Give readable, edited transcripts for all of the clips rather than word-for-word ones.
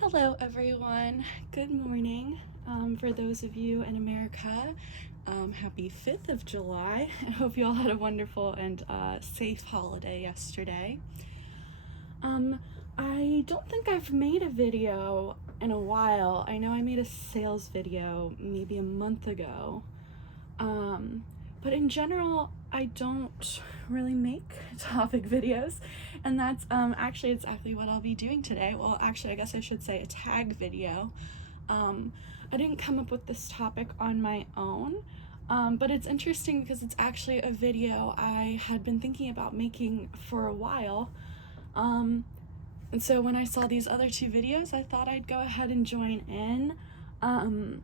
Hello everyone, good morning. For those of you in America, happy 5th of July. I hope you all had a wonderful and safe holiday yesterday. I don't think I've made a video in a while. I know I made a sales video maybe a month ago. But in general, I don't really make topic videos, and that's actually exactly what I'll be doing today. Well, actually, I guess I should say a tag video. I didn't come up with this topic on my own, but it's interesting because it's actually a video I had been thinking about making for a while. And so when I saw these other two videos, I thought I'd go ahead and join in.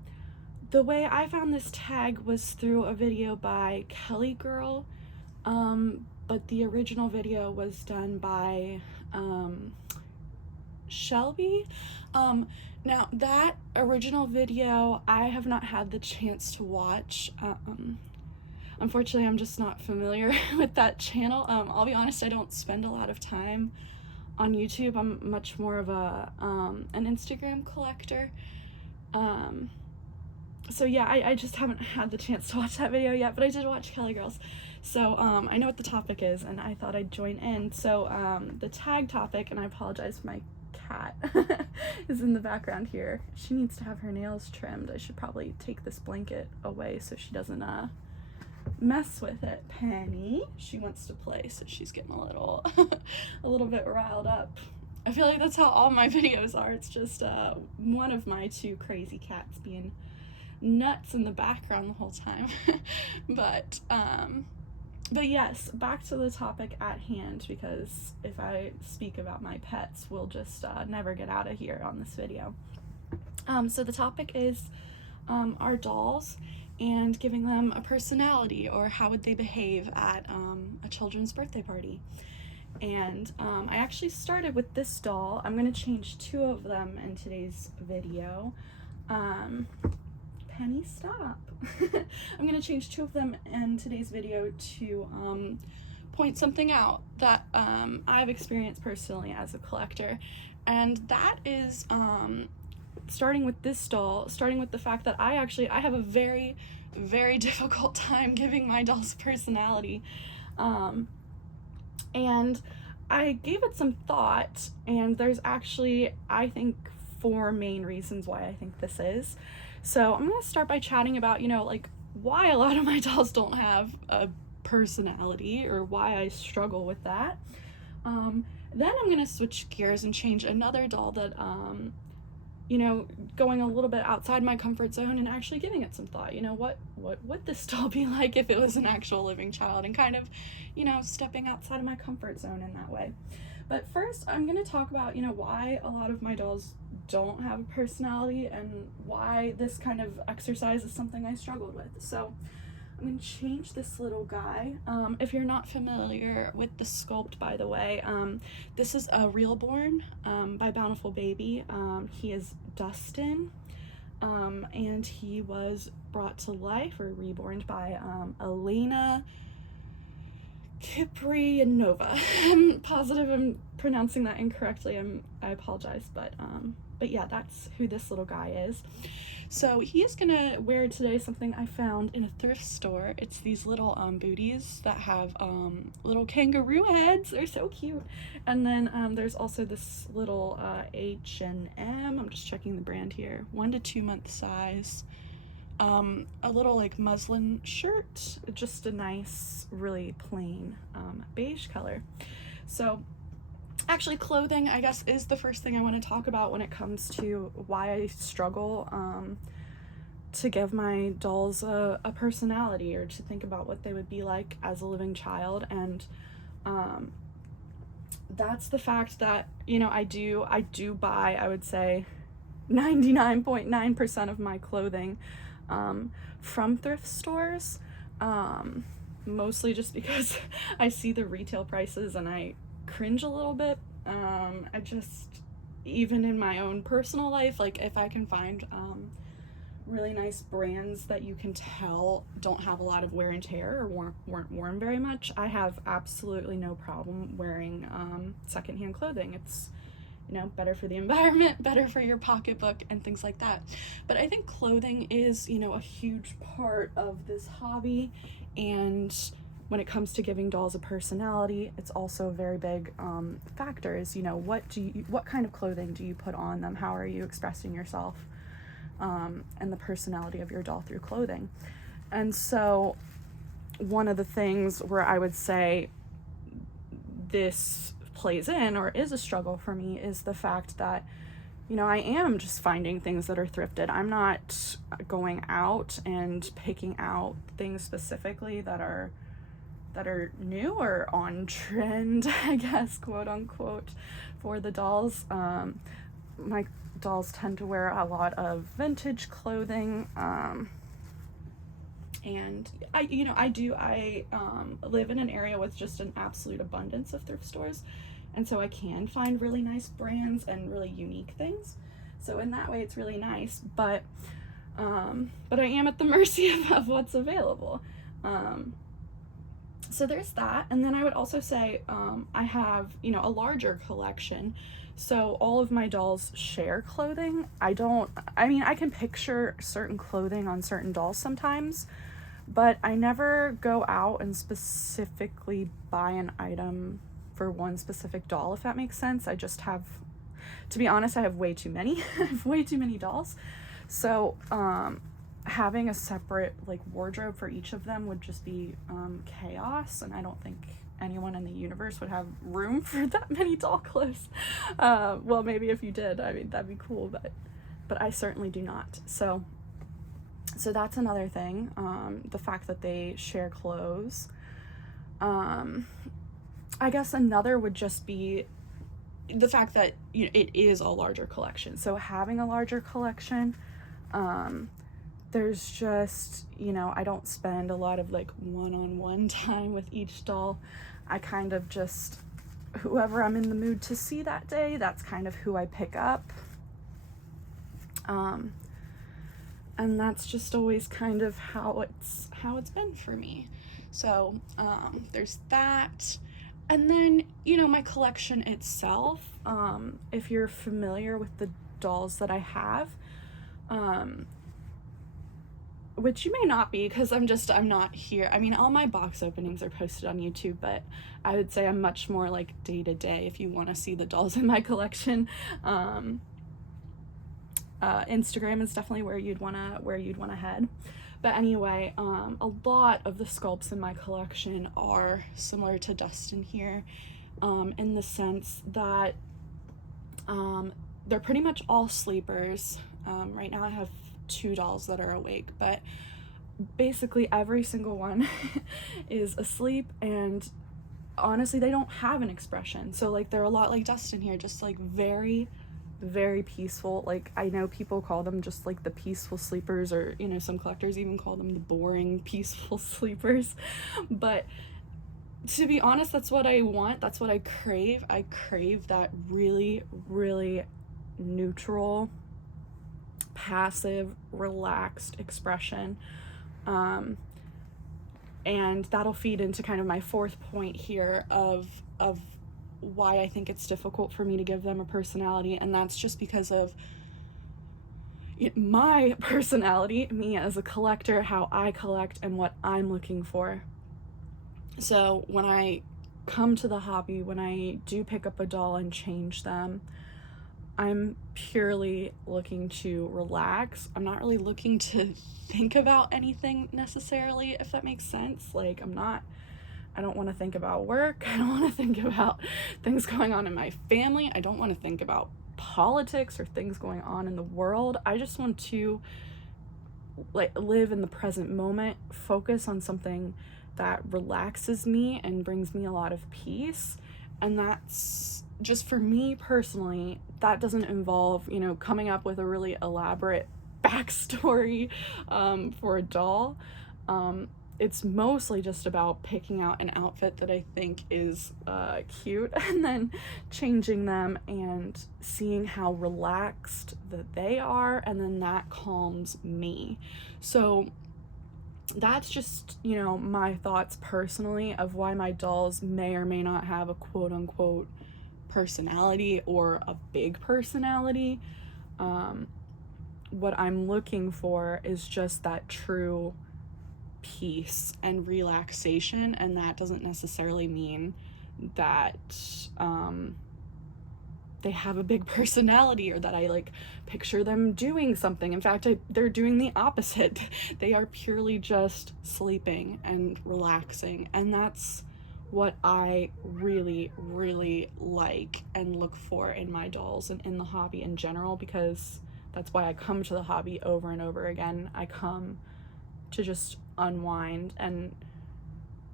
The way I found this tag was through a video by Kellie Girl, but the original video was done by ShellBea. Now that original video I have not had the chance to watch. Unfortunately, I'm just not familiar with that channel. I'll be honest, I don't spend a lot of time on YouTube. I'm much more of a an Instagram collector. So yeah, I just haven't had the chance to watch that video yet, but I did watch Kellie Girls. So I know what the topic is, and I thought I'd join in. So the tag topic, and I apologize, my cat is in the background here. She needs to have her nails trimmed. I should probably take this blanket away so she doesn't mess with it. Penny, she wants to play, so she's getting a little bit riled up. I feel like that's how all my videos are. It's just one of my two crazy cats being nuts in the background the whole time. but yes, back to the topic at hand, because if I speak about my pets, we'll just never get out of here on this video. So the topic is our dolls and giving them a personality, or how would they behave at a children's birthday party. And I actually started with this doll. I'm going to change two of them in today's video. Penny, stop. I'm going to change two of them in today's video to point something out that I've experienced personally as a collector. And that is starting with this doll, starting with the fact that I have a very, very difficult time giving my dolls personality. And I gave it some thought, and there's actually, I think, 4 main reasons why I think this is. So I'm going to start by chatting about, like, why a lot of my dolls don't have a personality, or why I struggle with that. Then I'm going to switch gears and change another doll that, going a little bit outside my comfort zone and actually giving it some thought. What would this doll be like if it was an actual living child, and kind of, stepping outside of my comfort zone in that way. But first, I'm going to talk about, why a lot of my dolls don't have a personality, and why this kind of exercise is something I struggled with. So I'm going to change this little guy. If you're not familiar with the sculpt, by the way, this is a Reborn by Bountiful Baby. He is Dustin, and he was brought to life, or reborn, by Elena Kiprianova. I'm positive I'm pronouncing that incorrectly. I apologize, but yeah, that's who this little guy is. So he is gonna wear today something I found in a thrift store. It's these little booties that have little kangaroo heads. They're so cute. And then there's also this little H&M. I'm just checking the brand here. 1 to 2 month size. A little like muslin shirt, just a nice, really plain beige color. So actually, clothing, I guess, is the first thing I want to talk about when it comes to why I struggle to give my dolls a personality, or to think about what they would be like as a living child. And that's the fact that, I do buy, I would say, 99.9% of my clothing from thrift stores, mostly just because I see the retail prices and I cringe a little bit. I just, even in my own personal life, like, if I can find really nice brands that you can tell don't have a lot of wear and tear, or weren't worn very much, I have absolutely no problem wearing secondhand clothing. you know, better for the environment, better for your pocketbook, and things like that. But I think clothing is, you know, a huge part of this hobby, and when it comes to giving dolls a personality, it's also a very big factor is, you know, what kind of clothing do you put on them? How are you expressing yourself, and the personality of your doll through clothing? And so one of the things where I would say this plays in or is a struggle for me is the fact that, you know, I am just finding things that are thrifted. I'm not going out and picking out things specifically that are new or on trend, I guess, quote unquote, for the dolls. My dolls tend to wear a lot of vintage clothing, and I live in an area with just an absolute abundance of thrift stores, and so I can find really nice brands and really unique things. So in that way, it's really nice, but I am at the mercy of what's available. So there's that. And then I would also say I have, you know, a larger collection. So all of my dolls share clothing. I can picture certain clothing on certain dolls sometimes, but I never go out and specifically buy an item for one specific doll, if that makes sense. I just have, to be honest, I have way too many. I have way too many dolls. So having a separate like wardrobe for each of them would just be chaos, and I don't think anyone in the universe would have room for that many doll clothes. Well, maybe if you did, I mean, that'd be cool, but I certainly do not. So that's another thing, the fact that they share clothes. I guess another would just be the fact that, you know, it is a larger collection. So having a larger collection, there's just, you know, I don't spend a lot of like one-on-one time with each doll. I kind of just, whoever I'm in the mood to see that day, that's kind of who I pick up. And that's just always kind of how it's been for me. So there's that. And then, you know, my collection itself, if you're familiar with the dolls that I have, which you may not be, because I'm not here. I mean, all my box openings are posted on YouTube, but I would say I'm much more like day to day if you want to see the dolls in my collection. Instagram is definitely where you'd wanna head. But anyway, a lot of the sculpts in my collection are similar to Dustin here, in the sense that they're pretty much all sleepers. Right now I have 2 dolls that are awake, but basically every single one is asleep, and honestly they don't have an expression. So like they're a lot like Dustin here, just like very, very peaceful. Like I know people call them just like the peaceful sleepers, or, you know, some collectors even call them the boring peaceful sleepers. But to be honest, that's what I want, that's what I crave. I crave that really, really neutral, passive, relaxed expression. And that'll feed into kind of my 4th point here of why I think it's difficult for me to give them a personality, and that's just because of my personality, me as a collector, how I collect, and what I'm looking for. So when I come to the hobby, when I do pick up a doll and change them, I'm purely looking to relax. I'm not really looking to think about anything necessarily, if that makes sense. Like I don't want to think about work. I don't want to think about things going on in my family. I don't want to think about politics or things going on in the world. I just want to like live in the present moment, focus on something that relaxes me and brings me a lot of peace. And that's just, for me personally, that doesn't involve, you know, coming up with a really elaborate backstory for a doll. It's mostly just about picking out an outfit that I think is cute, and then changing them and seeing how relaxed that they are, and then that calms me. So that's just, you know, my thoughts personally of why my dolls may or may not have a quote-unquote personality or a big personality. What I'm looking for is just that true peace and relaxation, and that doesn't necessarily mean that they have a big personality or that I like picture them doing something. In fact, they're doing the opposite. They are purely just sleeping and relaxing, and that's what I really, really like and look for in my dolls and in the hobby in general, because that's why I come to the hobby over and over again. I come to just unwind and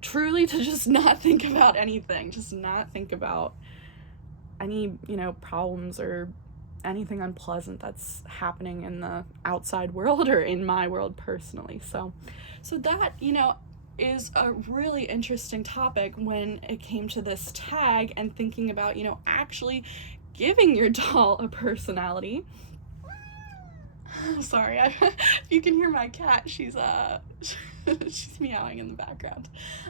truly to just not think about anything, just not think about any, you know, problems or anything unpleasant that's happening in the outside world or in my world personally. So that, you know, is a really interesting topic when it came to this tag and thinking about, you know, actually giving your doll a personality. Sorry, if you can hear my cat, she's she's meowing in the background.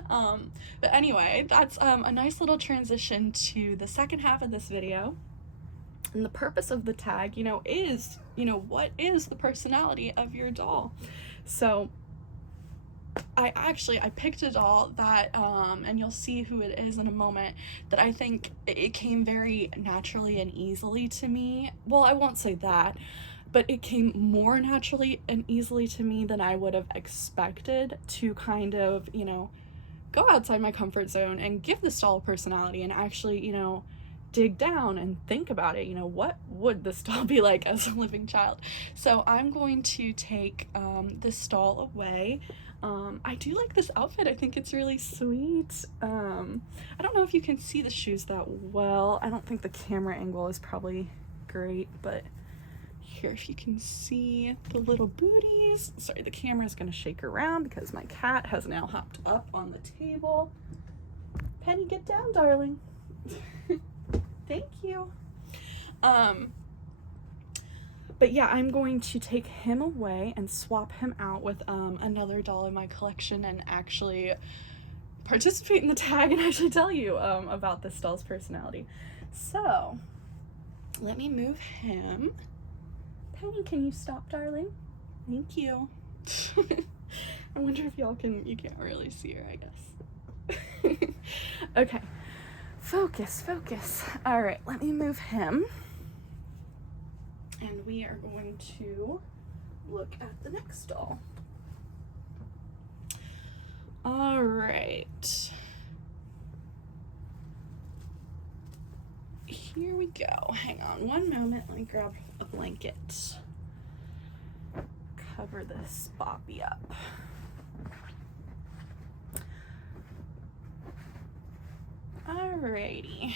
But anyway, that's a nice little transition to the second half of this video. And the purpose of the tag, you know, is, you know, what is the personality of your doll? So I picked a doll that, and you'll see who it is in a moment, that I think it came very naturally and easily to me. Well, I won't say that, but it came more naturally and easily to me than I would have expected to kind of, you know, go outside my comfort zone and give this doll a personality and actually, you know, dig down and think about it. You know, what would this doll be like as a living child? So I'm going to take this doll away. I do like this outfit. I think it's really sweet. I don't know if you can see the shoes that well. I don't think the camera angle is probably great, but here, if you can see the little booties. Sorry, the camera is going to shake around because my cat has now hopped up on the table. Penny, get down, darling. Thank you. But yeah, I'm going to take him away and swap him out with another doll in my collection and actually participate in the tag and actually tell you about this doll's personality. So let me move him. Penny, can you stop, darling? Thank you. I wonder if you can't really see her, I guess. Okay, focus. All right, let me move him. And we are going to look at the next doll. All right. Here we go. Hang on one moment. Let me grab a blanket. Cover this boppy up. Alrighty.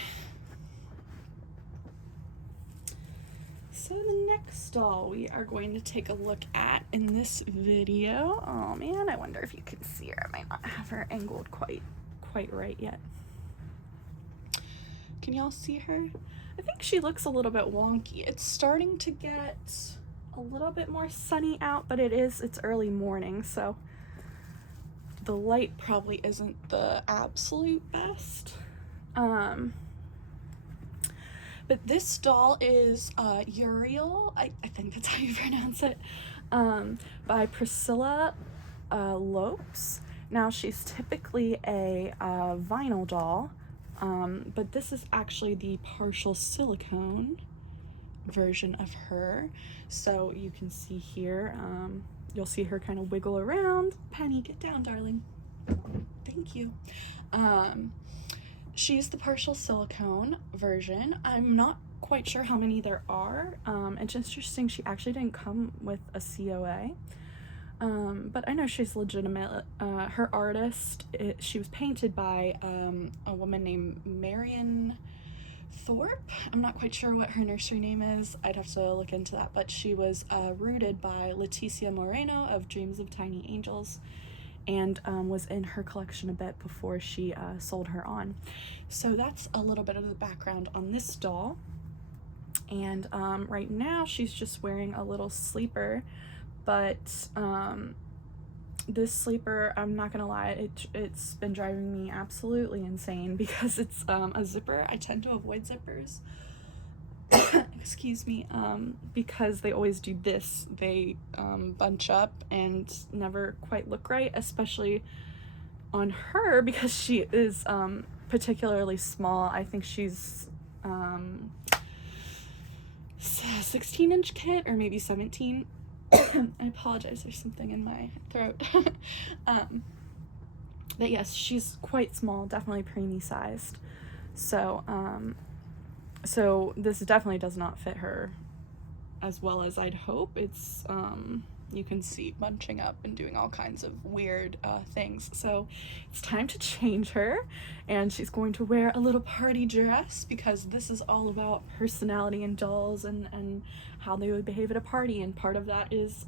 So the next doll we are going to take a look at in this video. Oh man, I wonder if you can see her. I might not have her angled quite right yet. Can y'all see her? I think she looks a little bit wonky. It's starting to get a little bit more sunny out, but it's early morning, so the light probably isn't the absolute best. But this doll is Uriel, I think that's how you pronounce it, by Priscilla Lopes. Now, she's typically a vinyl doll, but this is actually the partial silicone version of her. So you can see here, you'll see her kind of wiggle around. Penny, get down, darling. Thank you. She's the partial silicone version. I'm not quite sure how many there are. It's interesting, she actually didn't come with a COA. But I know she's legitimate. Her artist, she was painted by a woman named Marion Thorpe. I'm not quite sure what her nursery name is. I'd have to look into that, but she was rooted by Leticia Moreno of Dreams of Tiny Angels, and was in her collection a bit before she sold her on. So that's a little bit of the background on this doll. And right now she's just wearing a little sleeper, but this sleeper, I'm not gonna lie, it's been driving me absolutely insane because it's a zipper. I tend to avoid zippers. Excuse me, because they always do this. They bunch up and never quite look right, especially on her because she is particularly small. I think she's 16-inch kit or maybe 17. I apologize, there's something in my throat. But yes, she's quite small, definitely preemie sized. So so this definitely does not fit her as well as I'd hope. It's you can see bunching up and doing all kinds of weird things. So it's time to change her, and she's going to wear a little party dress because this is all about personality and dolls and how they would behave at a party, and part of that is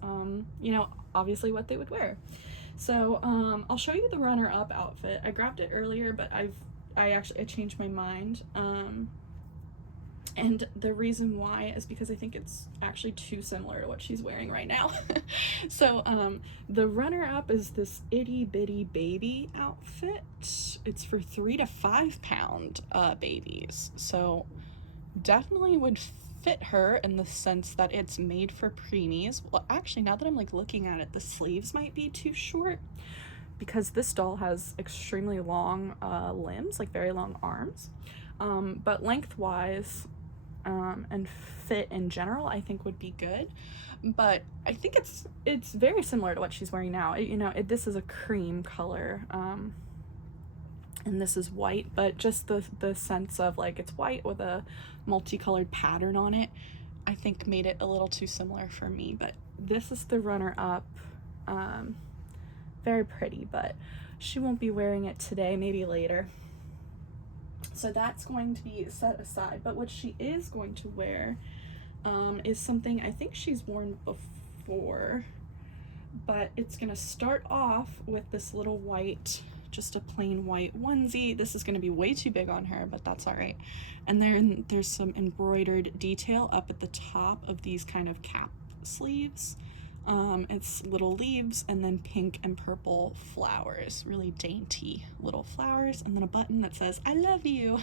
you know, obviously what they would wear. So I'll show you the runner-up outfit. I grabbed it earlier, but I changed my mind. And the reason why is because I think it's actually too similar to what she's wearing right now. So the runner-up is this itty bitty baby outfit. It's for 3 to 5 pound babies. So definitely would fit her in the sense that it's made for preemies. Well, actually, now that I'm like looking at it, the sleeves might be too short because this doll has extremely long limbs, like very long arms. But lengthwise, and fit in general, I think would be good. But I think it's very similar to what she's wearing now. You know, this is a cream color, and this is white, but just the sense of like it's white with a multicolored pattern on it, I think made it a little too similar for me. But this is the runner-up. Very pretty, but she won't be wearing it today, maybe later. So that's going to be set aside. But what she is going to wear is something I think she's worn before, but it's gonna start off with this little white, just a plain white onesie. This is gonna be way too big on her, but that's all right. And then there's some embroidered detail up at the top of these kind of cap sleeves. It's little leaves and then pink and purple flowers, really dainty little flowers, and then a button that says I love you.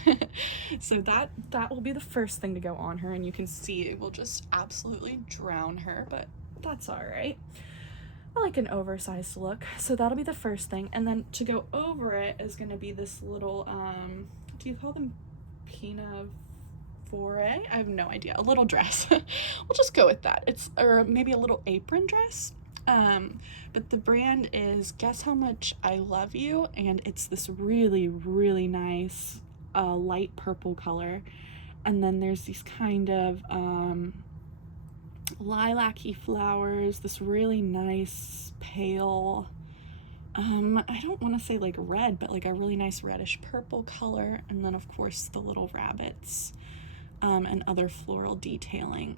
So that will be the first thing to go on her, and you can see it will just absolutely drown her, but that's all right. I like an oversized look, so that'll be the first thing. And then to go over it is going to be this little do you call them pinafore? I have no idea. A little dress. We'll just go with that. It's, or maybe a little apron dress. But the brand is Guess How Much I Love You, and it's this really, really nice light purple color. And then there's these kind of lilac-y flowers, this really nice pale, I don't want to say like red, but like a really nice reddish purple color. And then of course the little rabbits and other floral detailing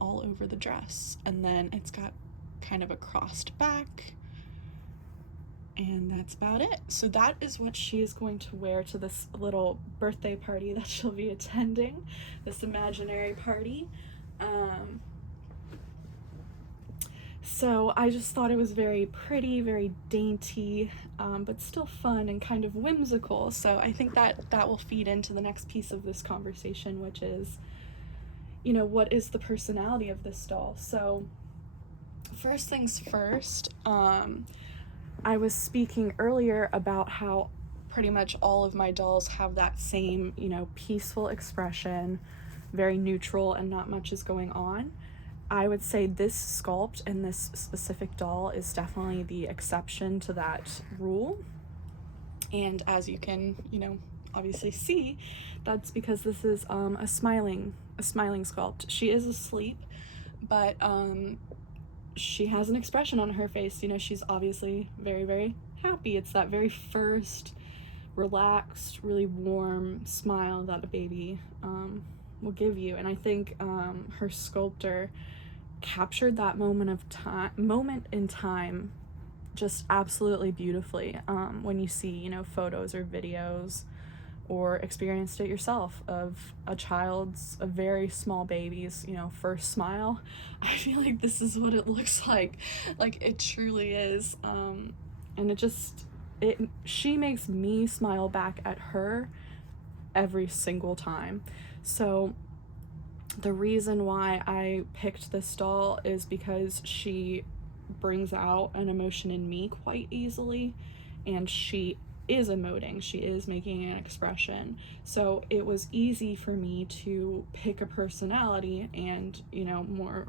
all over the dress. And then it's got kind of a crossed back, and that's about it. So that is what she is going to wear to this little birthday party that she'll be attending, this imaginary party. So I just thought it was very pretty, very dainty, but still fun and kind of whimsical. So I think that will feed into the next piece of this conversation, which is, you know, what is the personality of this doll? So first things first, I was speaking earlier about how pretty much all of my dolls have that same, you know, peaceful expression, very neutral, and not much is going on. I would say this sculpt and this specific doll is definitely the exception to that rule. And as you can, you know, obviously see, that's because this is a smiling sculpt. She is asleep, but she has an expression on her face. You know, she's obviously very, very happy. It's that very first relaxed, really warm smile that a baby will give you. And I think her sculptor captured that moment in time just absolutely beautifully. When you see, you know, photos or videos or experienced it yourself, of a very small baby's, you know, first smile. I feel like this is what it looks like. Like, it truly is. And she makes me smile back at her every single time. So the reason why I picked this doll is because she brings out an emotion in me quite easily, and she is emoting, she is making an expression. So it was easy for me to pick a personality and, you know, more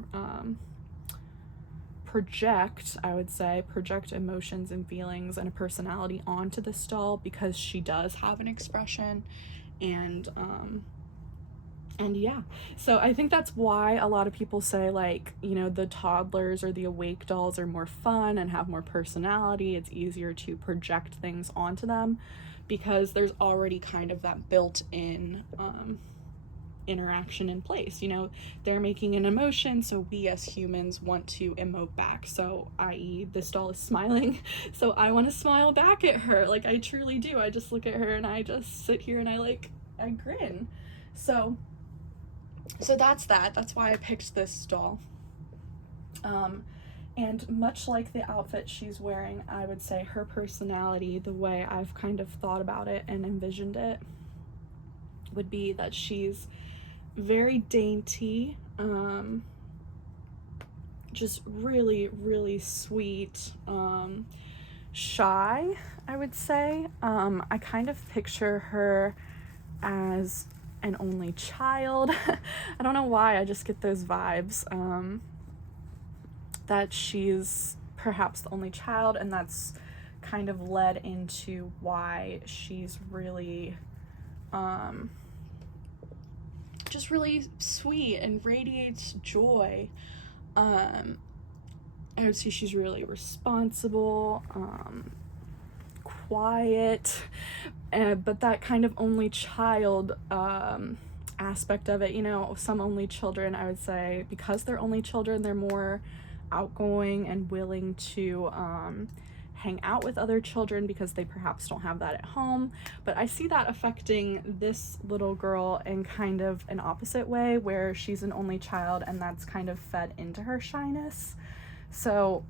project emotions and feelings and a personality onto this doll, because she does have an expression. And yeah, so I think that's why a lot of people say, like, you know, the toddlers or the awake dolls are more fun and have more personality. It's easier to project things onto them because there's already kind of that built-in interaction in place. You know, they're making an emotion, so we as humans want to emote back. So, i.e., this doll is smiling, so I want to smile back at her. Like, I truly do. I just look at her and I just sit here and I grin. So that's that. That's why I picked this doll. And much like the outfit she's wearing, I would say her personality, the way I've kind of thought about it and envisioned it, would be that she's very dainty, just really, really sweet, shy, I would say. I kind of picture her as an only child. I don't know why, I just get those vibes, that she's perhaps the only child, and that's kind of led into why she's really just really sweet and radiates joy. I would say she's really responsible, quiet, but that kind of only child aspect of it, you know, some only children, I would say, because they're only children, they're more outgoing and willing to hang out with other children because they perhaps don't have that at home. But I see that affecting this little girl in kind of an opposite way, where she's an only child and that's kind of fed into her shyness. So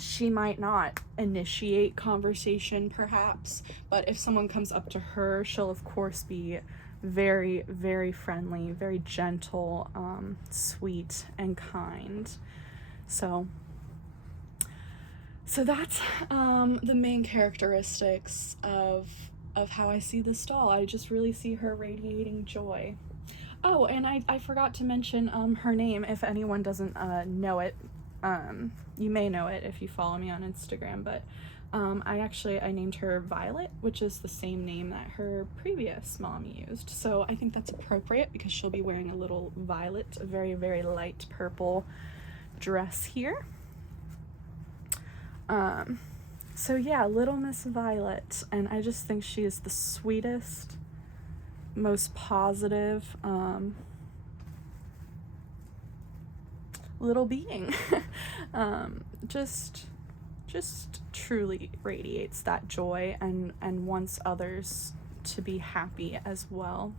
she might not initiate conversation perhaps, but if someone comes up to her, she'll of course be very, very friendly, very gentle, sweet, and kind. So that's the main characteristics of how I see this doll. I just really see her radiating joy. Oh, and I forgot to mention her name, if anyone doesn't know it. You may know it if you follow me on Instagram, but I named her Violet, which is the same name that her previous mom used. So I think that's appropriate because she'll be wearing a little violet, a very, very light purple dress here. So yeah, Little Miss Violet, and I just think she is the sweetest, most positive little being. Just truly radiates that joy and wants others to be happy as well.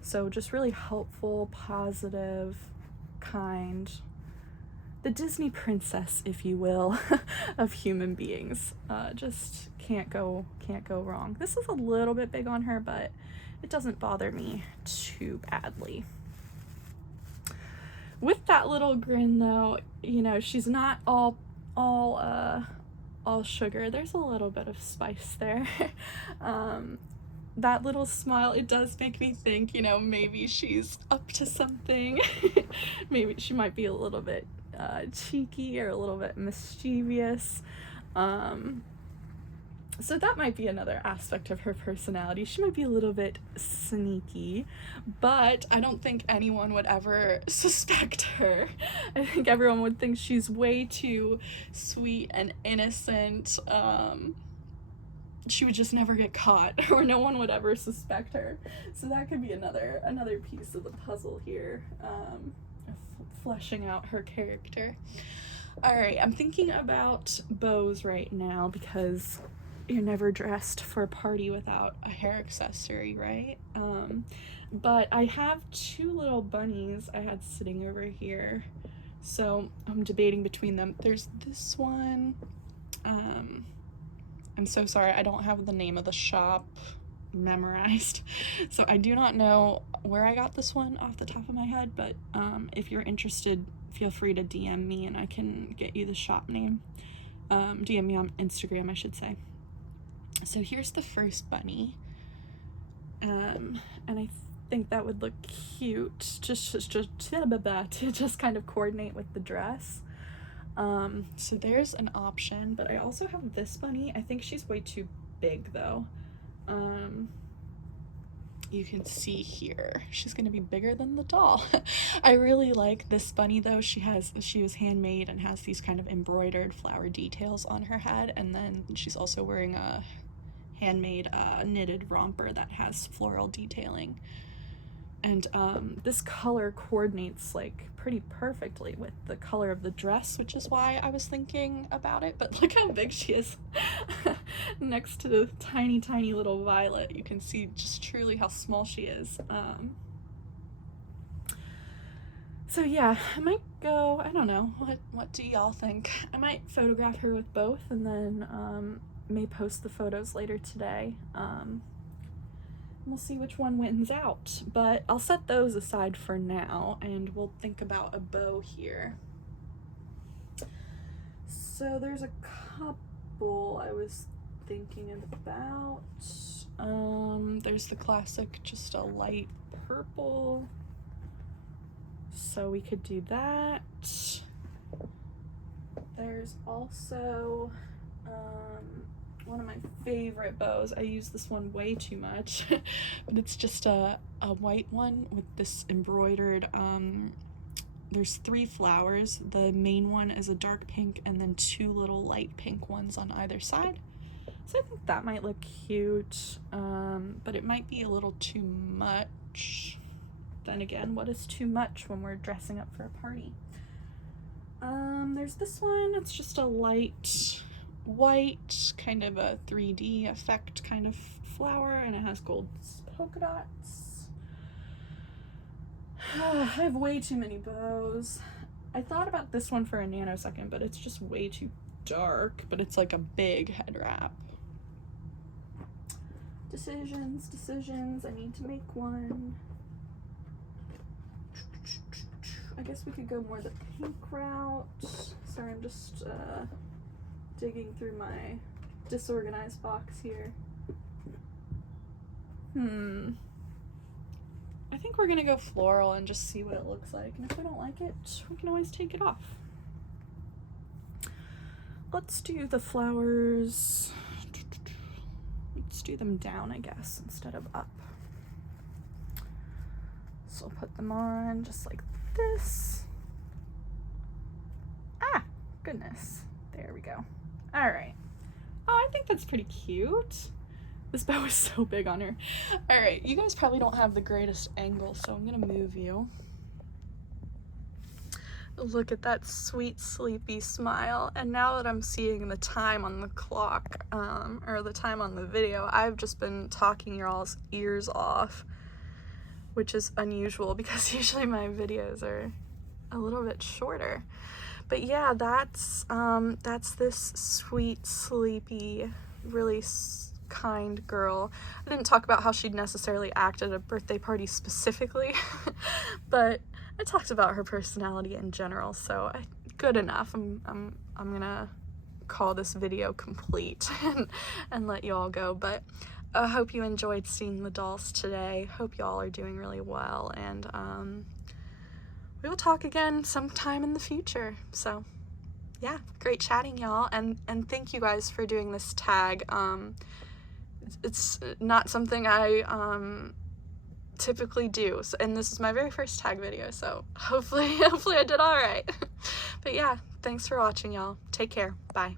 So just really helpful, positive, kind, the Disney princess, if you will, of human beings. Just can't go wrong. This is a little bit big on her, but it doesn't bother me too badly. With that little grin, though, you know, she's not all sugar. There's a little bit of spice there. That little smile, it does make me think, you know, maybe she's up to something. Maybe she might be a little bit cheeky or a little bit mischievous. So that might be another aspect of her personality. She might be a little bit sneaky, but I don't think anyone would ever suspect her. I think everyone would think she's way too sweet and innocent. She would just never get caught, or no one would ever suspect her. So that could be another piece of the puzzle here, fleshing out her character. All right, I'm thinking about bows right now because you're never dressed for a party without a hair accessory, right? But I have two little bunnies I had sitting over here, so I'm debating between them. There's this one. I'm so sorry, I don't have the name of the shop memorized, so I do not know where I got this one off the top of my head, but if you're interested, feel free to DM me and I can get you the shop name. DM me on Instagram, I should say. So here's the first bunny, and I think that would look cute just to just kind of coordinate with the dress. So there's an option, but I also have this bunny. I think she's way too big though. You can see here, she's gonna be bigger than the doll. I really like this bunny though. She was handmade and has these kind of embroidered flower details on her head, and then she's also wearing a handmade knitted romper that has floral detailing. And this color coordinates like pretty perfectly with the color of the dress, which is why I was thinking about it. But look how big she is next to the tiny, tiny little Violet. You can see just truly how small she is. So yeah, I might go, I don't know, what do y'all think? I might photograph her with both and then may post the photos later today. We'll see which one wins out, but I'll set those aside for now and we'll think about a bow here. So there's a couple I was thinking about. There's the classic, just a light purple, so we could do that. There's also one of my favorite bows. I use this one way too much, but it's just a white one with this embroidered, there's 3 flowers. The main one is a dark pink and then 2 little light pink ones on either side. So I think that might look cute, but it might be a little too much. Then again, what is too much when we're dressing up for a party? There's this one. It's just a light white, kind of a 3D effect kind of flower, and it has gold polka dots. I have way too many bows. I thought about this one for a nanosecond, but it's just way too dark, but it's like a big head wrap. Decisions, I need to make one. I guess we could go more the pink route. Sorry, I'm just digging through my disorganized box here. I think we're gonna go floral and just see what it looks like, and if I don't like it, we can always take it off. Let's do the flowers. Let's do them down, I guess, instead of up. So I'll put them on just like this. Ah, goodness. There we go. All right. Oh, I think that's pretty cute. This bow is so big on her. All right, you guys probably don't have the greatest angle, so I'm gonna move you. Look at that sweet, sleepy smile. And now that I'm seeing the time on the clock, or the time on the video, I've just been talking your all's ears off, which is unusual because usually my videos are a little bit shorter. But yeah, that's this sweet, sleepy, really kind girl. I didn't talk about how she'd necessarily act at a birthday party specifically, but I talked about her personality in general, so good enough. I'm gonna call this video complete and let you all go, but I hope you enjoyed seeing the dolls today. Hope y'all are doing really well, and we will talk again sometime in the future. So yeah, great chatting, y'all, and thank you guys for doing this tag. It's not something I typically do, and this is my very first tag video, so hopefully I did all right. But yeah, thanks for watching, y'all. Take care. Bye.